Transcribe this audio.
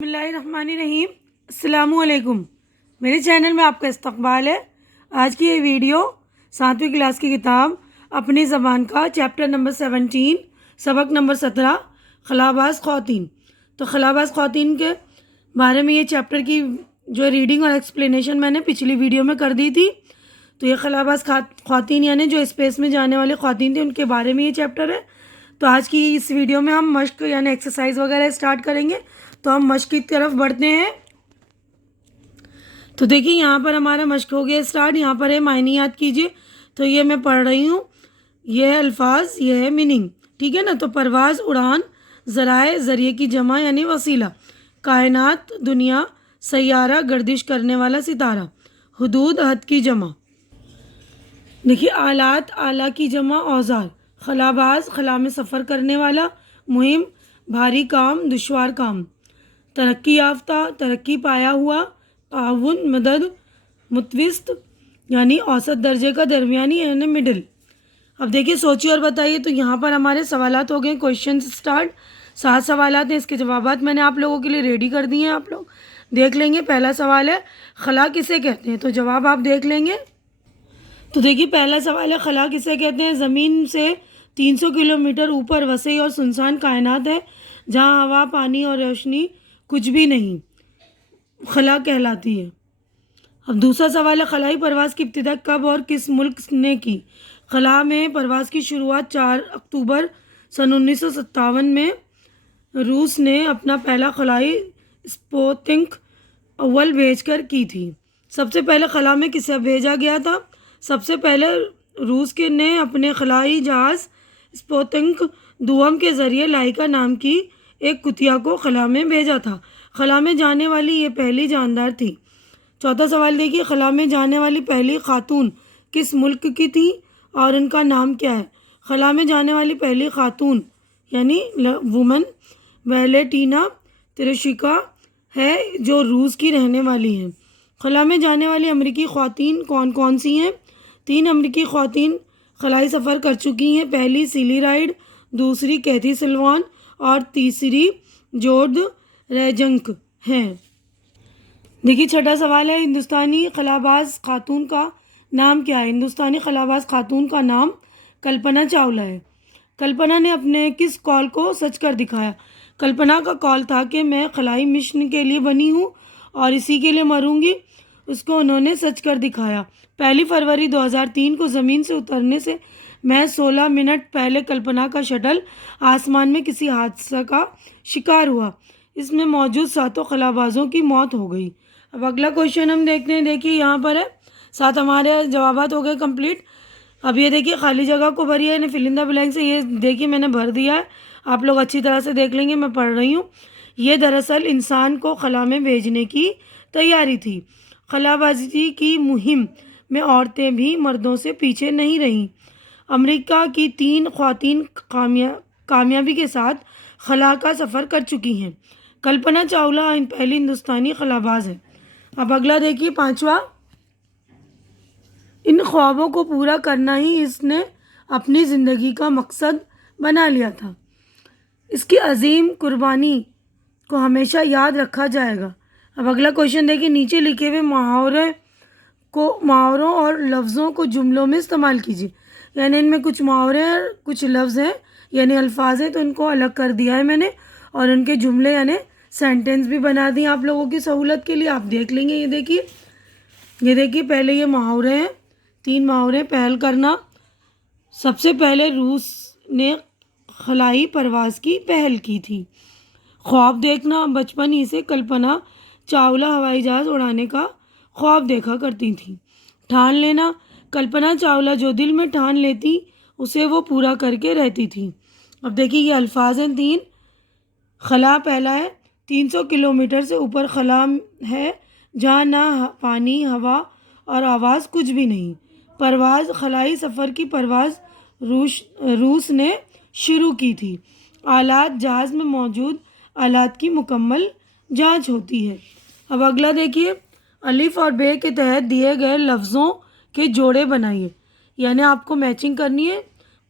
بسم اللہ الرحمن الرحیم۔ السلام علیکم، میرے چینل میں آپ کا استقبال ہے۔ آج کی یہ ویڈیو 7ویں کلاس کی کتاب اپنی زبان کا چیپٹر نمبر 17 سبق نمبر 17 خلاباز خواتین۔ تو خلاباز خواتین کے بارے میں یہ چیپٹر کی جو ریڈنگ اور ایکسپلینیشن میں نے پچھلی ویڈیو میں کر دی تھی۔ تو یہ خلاباز خواتین یعنی جو اسپیس میں جانے والی خواتین تھیں ان کے بارے میں یہ چیپٹر ہے۔ تو آج کی اس ویڈیو میں ہم مشق یعنی ایکسرسائز وغیرہ اسٹارٹ کریں گے۔ تو ہم مشق کی طرف بڑھتے ہیں۔ تو دیکھیے یہاں پر ہمارا مشق ہو گیا اسٹارٹ۔ یہاں پر ہے معنی یاد کیجیے۔ تو یہ میں پڑھ رہی ہوں، یہ ہے الفاظ، یہ ہے میننگ، ٹھیک ہے نا۔ تو پرواز، اڑان، ذرائع، ذریعے کی جمع یعنی وسیلہ، کائنات، دنیا، سیارہ، گردش کرنے والا ستارہ، حدود، حد کی جمع۔ دیکھیے آلات، آلہ کی جمع اوزار، خلاباز، خلا میں سفر کرنے والا، مہم، بھاری کام، دشوار کام، ترقی یافتہ، ترقی پایا ہوا، تعاون، مدد، متوسط یعنی اوسط درجے کا، درمیانی یعنی مڈل۔ اب دیکھیے سوچیے اور بتائیے۔ تو یہاں پر ہمارے سوالات ہو گئے، کویشچن اسٹارٹ۔ 7 سوالات ہیں، اس کے جوابات میں نے آپ لوگوں کے لیے ریڈی کر دیے ہیں، آپ لوگ دیکھ لیں گے۔ پہلا سوال ہے خلا کسے کہتے ہیں؟ تو جواب آپ دیکھ لیں گے۔ تو دیکھیے پہلا سوال ہے خلا کسے کہتے ہیں؟ زمین سے 300 کلومیٹر اوپر وسیع اور سنسان کائنات ہے جہاں ہوا، پانی اور روشنی کچھ بھی نہیں، خلا کہلاتی ہے۔ اب دوسرا سوال ہے خلائی پرواز کی ابتدا کب اور کس ملک نے کی؟ خلا میں پرواز کی شروعات 4 اکتوبر سن 1957 میں روس نے اپنا پہلا خلائی اسپوتنک اول بھیج کر کی تھی۔ سب سے پہلے خلا میں کسے بھیجا گیا تھا؟ سب سے پہلے روس کے نے اپنے خلائی جہاز اسپوتنک دوم کے ذریعے لائکا نام کی ایک کتیا کو خلا میں بھیجا تھا۔ خلا میں جانے والی یہ پہلی جاندار تھی۔ چوتھا سوال دیکھیے خلا میں جانے والی پہلی خاتون کس ملک کی تھی اور ان کا نام کیا ہے؟ خلا میں جانے والی پہلی خاتون یعنی وومن ویلیٹینا تروشیکا ہے جو روس کی رہنے والی ہیں۔ خلا میں جانے والی امریکی خواتین کون کون سی ہیں؟ 3 امریکی خواتین خلائی سفر کر چکی ہیں۔ پہلی سیلی رائڈ، دوسری کیتھی سلوان اور تیسری جورج ریجنک ہیں۔ دیکھیے چھٹا سوال ہے ہندوستانی خلاباز خاتون کا نام کیا ہے؟ ہندوستانی خلاباز خاتون کا نام کلپنا چاولہ ہے۔ کلپنا نے اپنے کس قول کو سچ کر دکھایا؟ کلپنا کا قول تھا کہ میں خلائی مشن کے لیے بنی ہوں اور اسی کے لیے مروں گی۔ اس کو انہوں نے سچ کر دکھایا۔ 1 فروری 2003 کو زمین سے اترنے سے محض 16 منٹ پہلے کلپنا کا شٹل آسمان میں کسی حادثہ کا شکار ہوا۔ اس میں موجود 7 خلابازوں کی موت ہو گئی۔ اب اگلا کویشچن ہم دیکھتے ہیں۔ دیکھیے یہاں پر ہے 7 ہمارے جوابات ہو گئے کمپلیٹ۔ اب یہ دیکھیے خالی جگہ کو بھری ہے فل ان دا بلینک سے۔ یہ دیکھیے میں نے بھر دیا ہے، آپ لوگ اچھی طرح سے دیکھ لیں گے، میں پڑھ رہی ہوں۔ یہ دراصل انسان کو خلا میں بھیجنے کی تیاری تھی۔ خلابازی کی مہم میں عورتیں بھی مردوں سے پیچھے نہیں رہیں۔ امریکہ کی 3 خواتین کامیابی کے ساتھ خلا کا سفر کر چکی ہیں۔ کلپنا چاولہ پہلی ہندوستانی خلاباز ہے۔ اب اگلا دیکھیے 5واں، ان خوابوں کو پورا کرنا ہی اس نے اپنی زندگی کا مقصد بنا لیا تھا۔ اس کی عظیم قربانی کو ہمیشہ یاد رکھا جائے گا۔ اب اگلا کویشچن دیکھیے نیچے لکھے ہوئے محاوروں اور لفظوں کو جملوں میں استعمال کیجیے۔ یعنی ان میں کچھ محاورے اور کچھ لفظ ہیں یعنی الفاظ ہیں، تو ان کو الگ کر دیا ہے میں نے اور ان کے جملے یعنی سینٹنس بھی بنا دی آپ لوگوں کی سہولت کے لیے، آپ دیکھ لیں گے۔ یہ دیکھیے پہلے یہ محاورے ہیں، 3 محاورے۔ پہل کرنا، سب سے پہلے روس نے خلائی پرواز کی پہل کی تھی۔ خواب دیکھنا، بچپن ہی سے کلپنا چاولہ ہوائی جہاز اڑانے کا خواب دیکھا کرتی تھی۔ ٹھان لینا، کلپنا چاولہ جو دل میں ٹھان لیتی اسے وہ پورا کر کے رہتی تھی۔ اب دیکھیے یہ الفاظ ہیں 3۔ خلا پہلا ہے 300 کلومیٹر سے اوپر خلا ہے جہاں نہ پانی، ہوا اور آواز کچھ بھی نہیں۔ پرواز، خلائی سفر کی پرواز روس نے شروع کی تھی۔ آلات، جہاز میں موجود آلات کی مکمل جانچ ہوتی ہے۔ اب اگلا دیکھیے الف اور ب کے تحت دیے گئے لفظوں کے جوڑے بنائیے۔ یعنی آپ کو میچنگ کرنی ہے